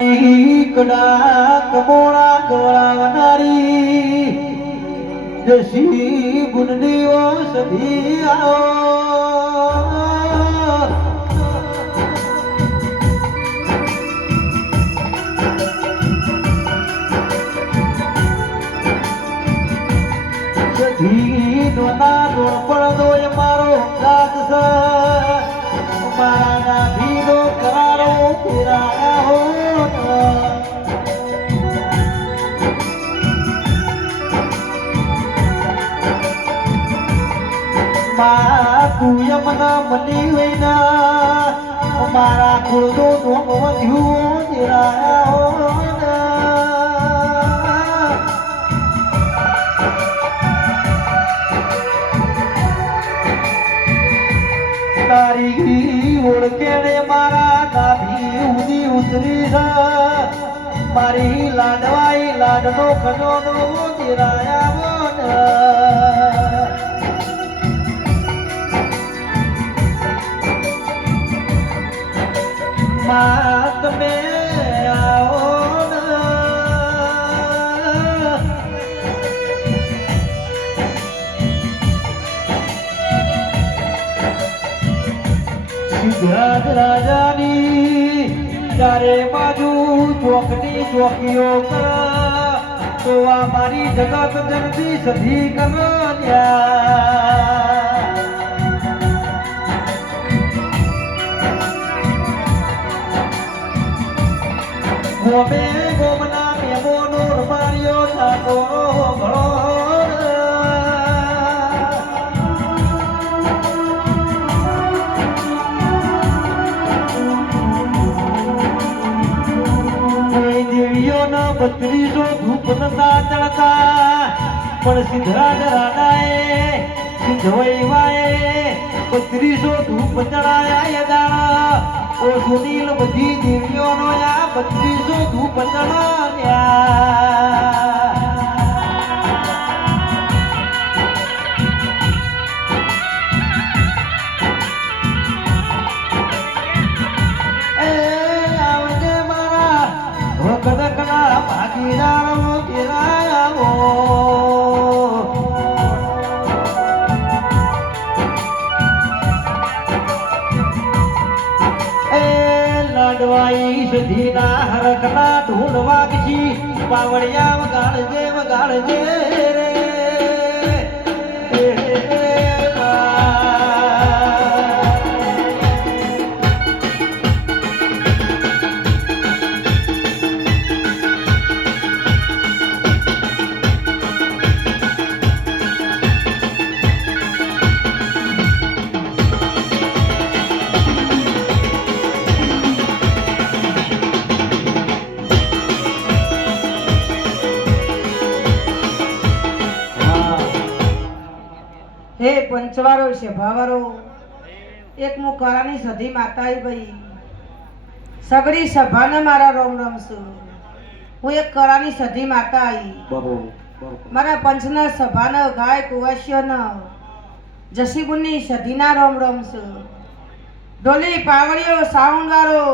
કડા કમોળા ગોળાવનારી જસી ગુંડીઓ સધી આવો સધી નોના દોડ પડદો એ મારો ગાત છે મારા નાભીનો કરારો ફેરાયા હો તું યમના મની વૈના મારા કુળનો નોમ વધ્યું નિરાયા હો તારી ઓળખેણે મારા નાભી ઉદી ઉતરી છે મારી લાડવાઈ લાડનો ખજોનો નિરાયા હો માત મે આવો સિદ્ધરાજ રાજાની ચારે બાજુ ચોકની ચોકીઓ કર તો આ મારી જગત જનતી સધી કર્યા ગોમે ગોમના મેમોનો રમાડ્યો ઠાકોરો ઘણો દેવીઓના 32 ધૂપ નતા ચડતા પણ સિદ્ધરાજ રાણાએ સિદ્ધવૈવાએ 32 ધૂપ ચડાયા એ દાણા ઓ સુનીલ બધી દેવીઓનો આ 32 ધૂપ ચડાવ્યા એ આવજે મારા ભગદકના ભાગીદારો કેરાયા લાડવાઈ સધીના હરખના ઢોલ વાગજી પાવડિયા વગાડજે વગાડજે રે હે પંચવારો સભાવારો એક હું કરાની સધી માતા ભાઈ સગડી સભાને મારા રોમ રમશું હું એક કરાની સધી માતા આવી મારા પંચના સભાને ગાય કુવાસીઓને જસીબુની સધીના રોમ રમશું ઢોલી પાવડીઓ સાઉન્ડવાળો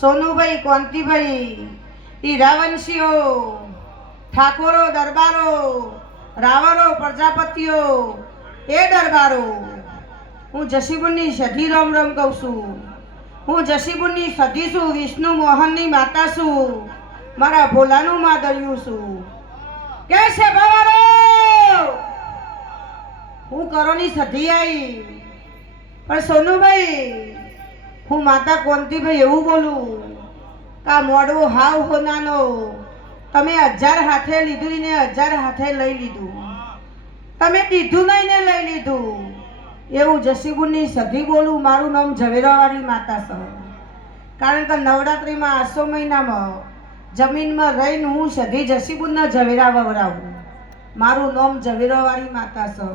સોનુભાઈ કોંતીભાઈ હીરાવંશીઓ ઠાકોરો દરબારો રાવણો પ્રજાપતિઓ એ દરબારો હું જસીબુની સધી રોમ રોમ કહું છું હું જસીબુની સધી છું વિષ્ણુ મોહનની માતા છું મારા ભોલાનું માદર્યું છું કે છે ભવારો હું કરોની સધી આવી પણ સોનુભાઈ હું માતા કોંતીભાઈ એવું બોલું કા મોડવો હાવ હોનાનો તમે 1000 હાથે લીધું ને 1000 હાથે લઈ લીધું તમે દીધું નહીં ને લઈ લીધું એવું જસીબુની સધી બોલું મારું નામ ઝવેરાવાળી માતા છે કારણ કે નવરાત્રિમાં આસો મહિનામાં જમીનમાં રહીને હું સધી જસીબુના ઝવેરા વવરાવું મારું નામ ઝવેરાવાળી માતા છે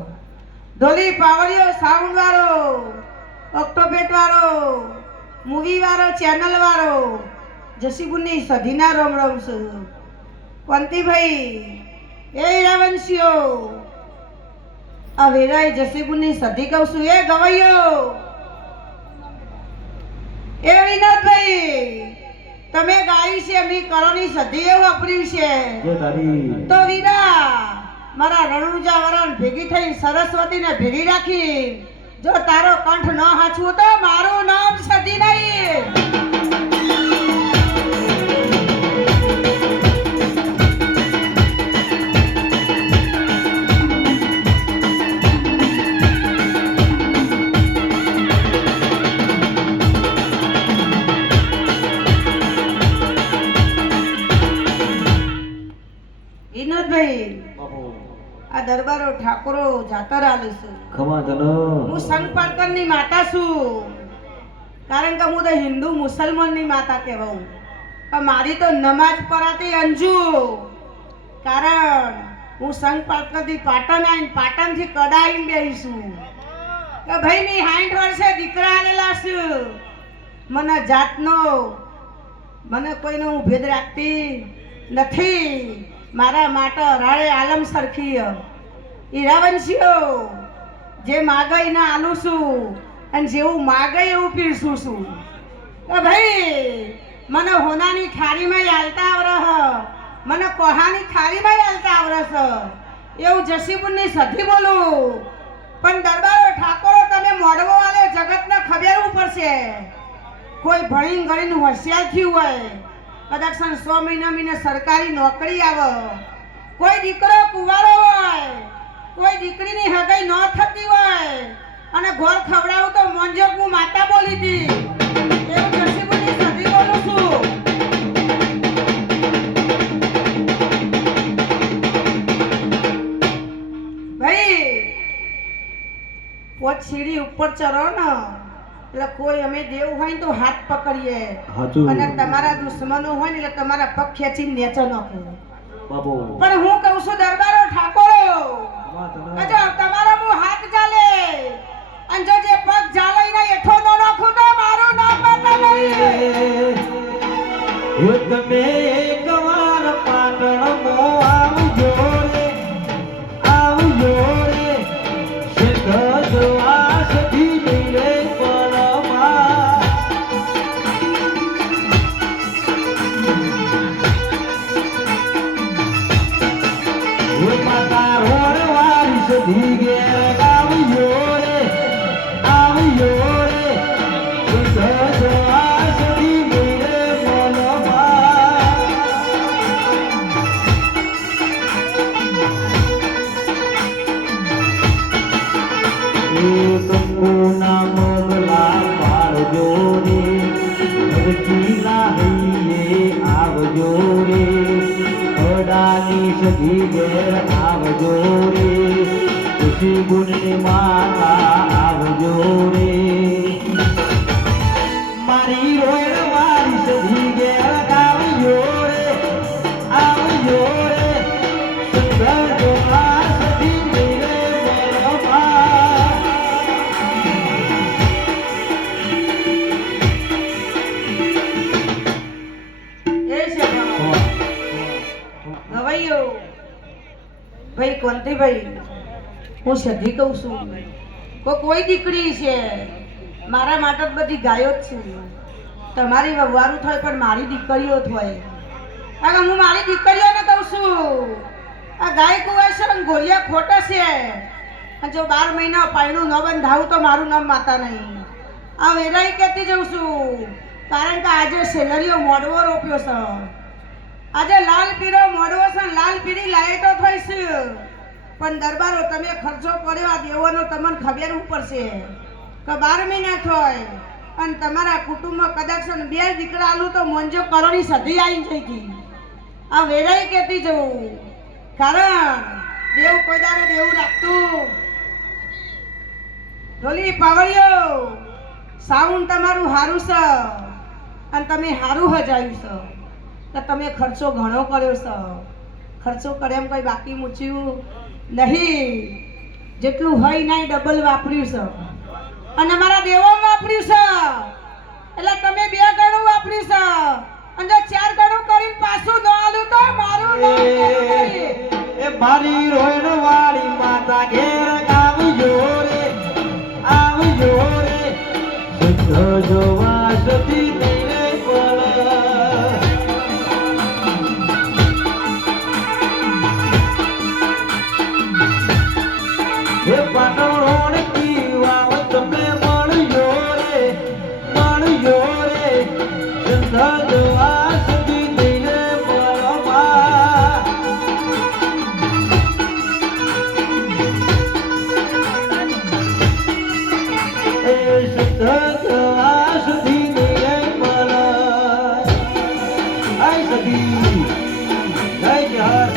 ઢોલી પાવડીઓ સાઉન્ડવાળો ઓક્ટોપેટવાળો મૂવીવાળો ચેનલવાળો જસીબુની સધીના રોમ રોમ છું કોંતીભાઈ એ હીરાવંશીઓ આ વેરાઈ જસીબુની સધી કહું છું એ ગવૈયો એ વિનોદભાઈ તમે ગાઈ છે મી કરોની સધીએ વાપર્યું છે જે તારી તો વીરા મારા રણુજા વરણ ભેગી થઈ સરસ્વતીને ભેગી રાખી જો તારો કંઠ ન હાચવું તો મારું નામ સધી નહીં. વિનોદભાઈ બાપુ આ દરબારો ઠાકોરો જાતર આલે છે. ખમા તનો હું સંગપાળકરની માતા છું કારણ કે હું તો હિન્દુ મુસલમાનની માતા કહેવાઉં પણ મારી તો નમાજ પરાતી અંજુ કારણ હું સંગપાળકરથી પાટણ આવીને પાટણથી કડા આવીને બેહીશું કે ભાઈ મેં 60 વર્ષે દીકરા આલેલા છું. મને જાતનો મને કોઈનો હું ભેદ રાખતી નથી. મારા માટે રાળે આલમ સરખી હીરાવંશીઓ જે માગે એને આલું છું અને જેવું માગે એવું પીરસું છું. કે ભાઈ મને હોનાની થાળીમાં હાલતા આવરહ મને કોહાની થાળીમાં હાલતા આવરસ એવું જસીપુરની સધી બોલું. પણ દરબારો ઠાકોરો તમે મોડવો આલે જગતને ખબેરવું પડશે. કોઈ ભણીને ગણીને હોશિયાર થયું હોય કદાચ 100 મહિને સરકારી નોકરી આવે, કોઈ દીકરો કુંવારો હોય, કોઈ દીકરીની હગાઈ ન થતી હોય અને ઘોર ખવડાવું તો મોંજોક હું માતા બોલી હતી એવું જસીબુની સધી બોલું છું. ભાઈ પોત સીડી ઉપર ચરો ને એટલે કોઈ અમે દેવ હોય તો હાથ પકડીએ અને તમારા દુશ્મનો હોય ને એટલે તમારા પગ ખેંચીને નેચો નાખે. બાપુ પણ હું કહું છું દરબારો ઠાકોરો જો તમારો હું હાથ ચાલે અને જો જે પગ ચાલે ને એઠો ન નાખું તો મારું નામ માતા નહીં. તમે એકવાર પાટણમાં આવજો રે આવજો રે સિદ્ધ જોવા સધી લઈને સધી ઘેર આવજો રે ખુશી ગુણની માતા આવજો રે મારી રોયણ વારી સધી ઘેર આવજો રે સુંદર જોવા સધી મેરે બરોબા. એ છે ગવાઈયો ભાઈ કોંતીભાઈ હું સધી કહું છું કોઈ દીકરી છે મારા માટે બધી ગાયો જ છે. તમારી વવારું થાય પણ મારી દીકરીઓ થાય કારણ કે હું મારી દીકરીઓને કહું છું આ ગાય કુવાય છે ગોળિયા ખોટા છે અને જો 12 મહિના પાયણું ન બંધાવું તો મારું નામ માતા નહીં. આ વેરાઈ કહેતી જઉં છું કારણ કે આજે સેલરીઓ મોડવો રોપ્યો છે. આજે લાલ પીળો મોડવો છે લાલ પીળી લાઈટો થઈ છે પણ દરબારો તમે ખર્ચો કર્યો આ દેવોનો તમને ખબર પડશે કે 12 મહિના થાય અને તમારા કુટુંબમાં કદાચ 2 દીકરા આલું તો મોંજો કરોની સધી આવી જઈ હતી. આ વેરાઈ કહેતી જવું કારણ દેવ કોઈ દાડે દેવું રાખતું ઢોલી પાવડિયો સાઉન્ડ તમારું હારું છે અને તમે હારું હજાયું છે કે તમે ખર્ચો ઘણો કર્યો છે. ખર્ચો કરે એમ કોઈ બાકી મૂચ્યું નહીં. જેટલું હોય નહીં ડબલ વાપર્યું છે અને મારા દેવો વાપર્યું છે એટલે તમે 2 ગણું વાપર્યું છે અને જો 4 ગણું કરીને પાછું ન આલું તો મારું નામ નહીં. એ મારી રોયણ વાળી માતા ઘેર આવજો રે સિદ્ધ જોવા સધી લઈને બોલ સતી જય બિહાર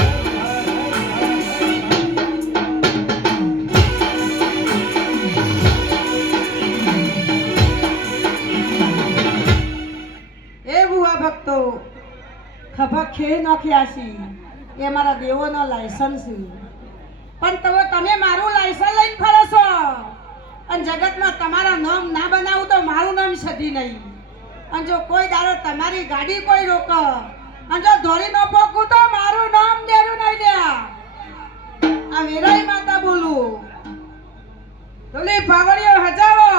એ બુઆ ભક્તો ખભા ખે નોખ્યા છી એ મારા દેવોનો લાયસન્સ છે પણ તમે મારું લાયસન્સ લઈને ફરો છો અને જગતમાં તમારા નામ ના બનાવું તો મારું નામ સધી નહીં અને જો કોઈ દાડો તમારી ગાડી કોઈ રોક અને જો ધોરી ન પોકું તો મારું નામ દેરું નહીં દે આ વેરાઈ માતા બોલું তোলে પાવડીઓ હજાવો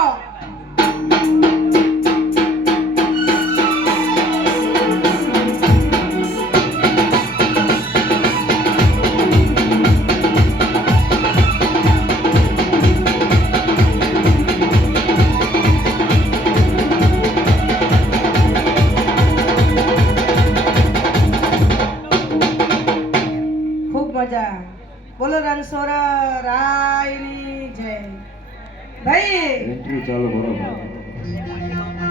ખૂબ મજા બોલો રણછોડા રાયની જય ભાઈ એન્ટ્રી ચાલો બરોબર